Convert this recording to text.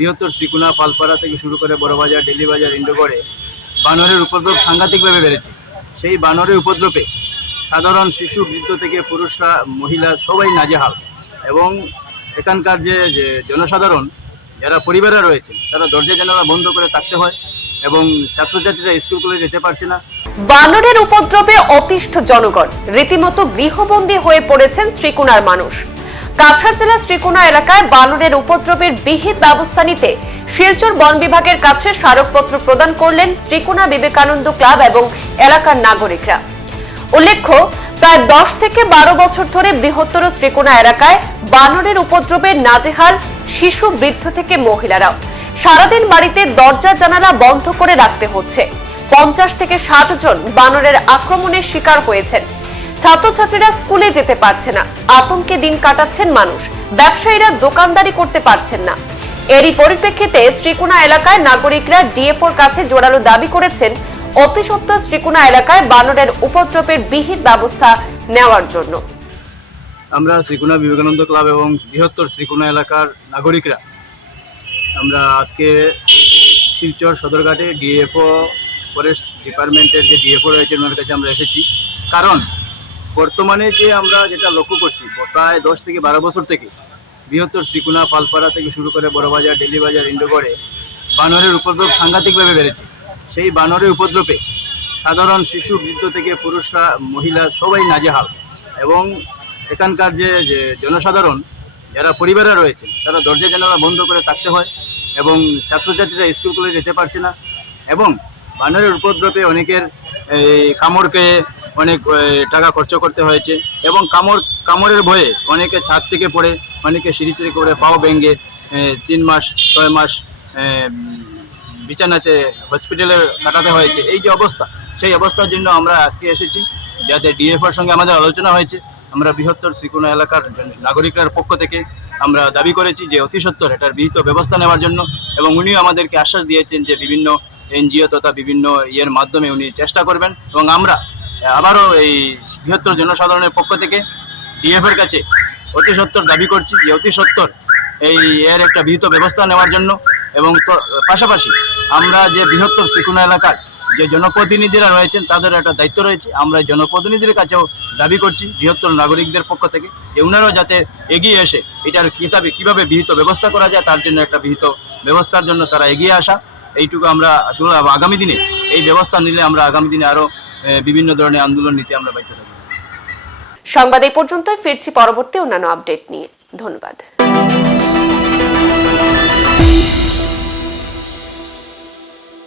বৃহত্তর শ্রীকুনা পালপাড়া থেকে শুরু করে বড়বাজার, ডেলিবাজার, ইন্ডোগড়ে বানরের উপদ্রব সাংঘাতিকভাবে বেড়েছে। সেই বানরের উপদ্রবে সাধারণ শিশু, বৃদ্ধ থেকে পুরুষরা, মহিলা সবাই নাজেহাল। এবং এখানকার যে জনসাধারণ যারা পরিবারে রয়েছে তারা দরজা জানালা বন্ধ করে থাকতে হয় এবং ছাত্রছাত্রীরা স্কুল কলেজে যেতে পারছে না। বানরের উপদ্রবে অতিষ্ঠ জনগণ, রীতিমতো গৃহবন্দী হয়ে পড়েছেন শ্রীকুনার মানুষ। কাছাড় জেলার শ্রীকুনা এলাকায় বানরের উপদ্রবের বিহিত ব্যবস্থা নিতে শিলচর বন বিভাগের কাছে স্মারকপত্র প্রদান করলেন শ্রীকুনা বিবেকানন্দ ক্লাব এবং এলাকার নাগরিকরা। উল্লেখ্য, প্রায় 10 থেকে 12 বছর ধরে বৃহত্তর শ্রীকুনা এলাকায় বানরের উপদ্রবে নাজেহাল শিশু, বৃদ্ধ থেকে মহিলারাও। সারাদিন বাড়িতে দরজা জানালা বন্ধ করে রাখতে হচ্ছে। 50 থেকে 60 জন বানরের আক্রমণের শিকার হয়েছেন। ছাত্রছাত্রীরা স্কুলে যেতে পারছে না, আতঙ্কে দিন কাটাচ্ছেন মানুষ। ব্যবসায়ীরা দোকানদারি করতে পারছেন না। এরই পরিপ্রেক্ষিতে শ্রীকুনা এলাকায় নাগরিকরা ডিএফওর কাছে জোরালো দাবি করেছেন অতি সত্বর শ্রীকুনা এলাকায় বানরের উপদ্রবের বিহিত ব্যবস্থা নেওয়ার জন্য। আমরা শ্রীকুনা বিবেকানন্দ ক্লাব এবং বৃহত্তর শ্রীকুনা এলাকার নাগরিকরা আমরা আজকে শিলচর সদরঘাটে ডিএফও ফরেস্ট ডিপার্টমেন্টের যে ডিএফও রয়েছে ওনার কাছে আমরা এসেছি। কারণ বর্তমানে যে আমরা যেটা লক্ষ্য করছি, প্রায় 10 থেকে 12 বছর থেকে বৃহত্তর শ্রীকুনা পালপাড়া থেকে শুরু করে বড়বাজার, ডেলিবাজার, ইন্ডোগড়ে বানরের উপদ্রব সাংঘাতিকভাবে বেড়েছে। সেই বানরের উপদ্রবে সাধারণ শিশু, বৃদ্ধ থেকে পুরুষরা, মহিলা সবাই নাজেহাল। এবং এখানকার যে জনসাধারণ যারা পরিবারে রয়েছে তারা দরজা জানালা বন্ধ করে থাকতে হয় এবং ছাত্রছাত্রীরা স্কুল কলেজে যেতে পারছে না। এবং বানরের উপদ্রবে অনেকের কামড়কে অনেক টাকা খরচ করতে হয়েছে এবং কামড়ের ভয়ে অনেকে ছাদ থেকে পড়ে, অনেকে সিঁড়ি থেকে পড়ে পাও ভেঙে 3 মাস 6 মাস বিছানাতে হসপিটালে কাটাতে হয়েছে। এই যে অবস্থা, সেই অবস্থার জন্য আমরা আজকে এসেছি, যাতে ডিএফওর সঙ্গে আমাদের আলোচনা হয়েছে। আমরা বৃহত্তর শ্রীকুনা এলাকার নাগরিকদের পক্ষ থেকে আমরা দাবি করেছি যে অতি সত্বর এটার বিহিত ব্যবস্থা নেওয়ার জন্য। এবং উনিও আমাদেরকে আশ্বাস দিয়েছেন যে বিভিন্ন এনজিও তথা বিভিন্ন ইয়ের মাধ্যমে উনি চেষ্টা করবেন। এবং আমরা আবারও এই বৃহত্তর জনসাধারণের পক্ষ থেকে ডিএফের কাছে অতি সত্বর দাবি করছি যে অতি সত্বর এর একটা বিহিত ব্যবস্থা নেওয়ার জন্য। এবং পাশাপাশি আমরা যে বৃহত্তর শ্রীকুনা এলাকার যে জনপ্রতিনিধিরা রয়েছেন তাদের একটা দায়িত্ব রয়েছে। আমরা জনপ্রতিনিধির কাছেও দাবি করছি বৃহত্তর নাগরিকদের পক্ষ থেকে যে ওনারাও যাতে এগিয়ে এসে এটার কীভাবে বিহিত ব্যবস্থা করা যায় তার জন্য একটা বিহিত ব্যবস্থার জন্য তারা এগিয়ে আসা। এইটুকু আমরা আসলে আগামী দিনে এই ব্যবস্থা নিলে আমরা আগামী দিনে আরও বিভিন্ন ধরনের আন্দোলন নিতে আমরা বাধ্য থাকব। সংবাদ এই পর্যন্তই, ফিরছি পরবর্তী অন্যান্য আপডেট নিয়ে। ধন্যবাদ।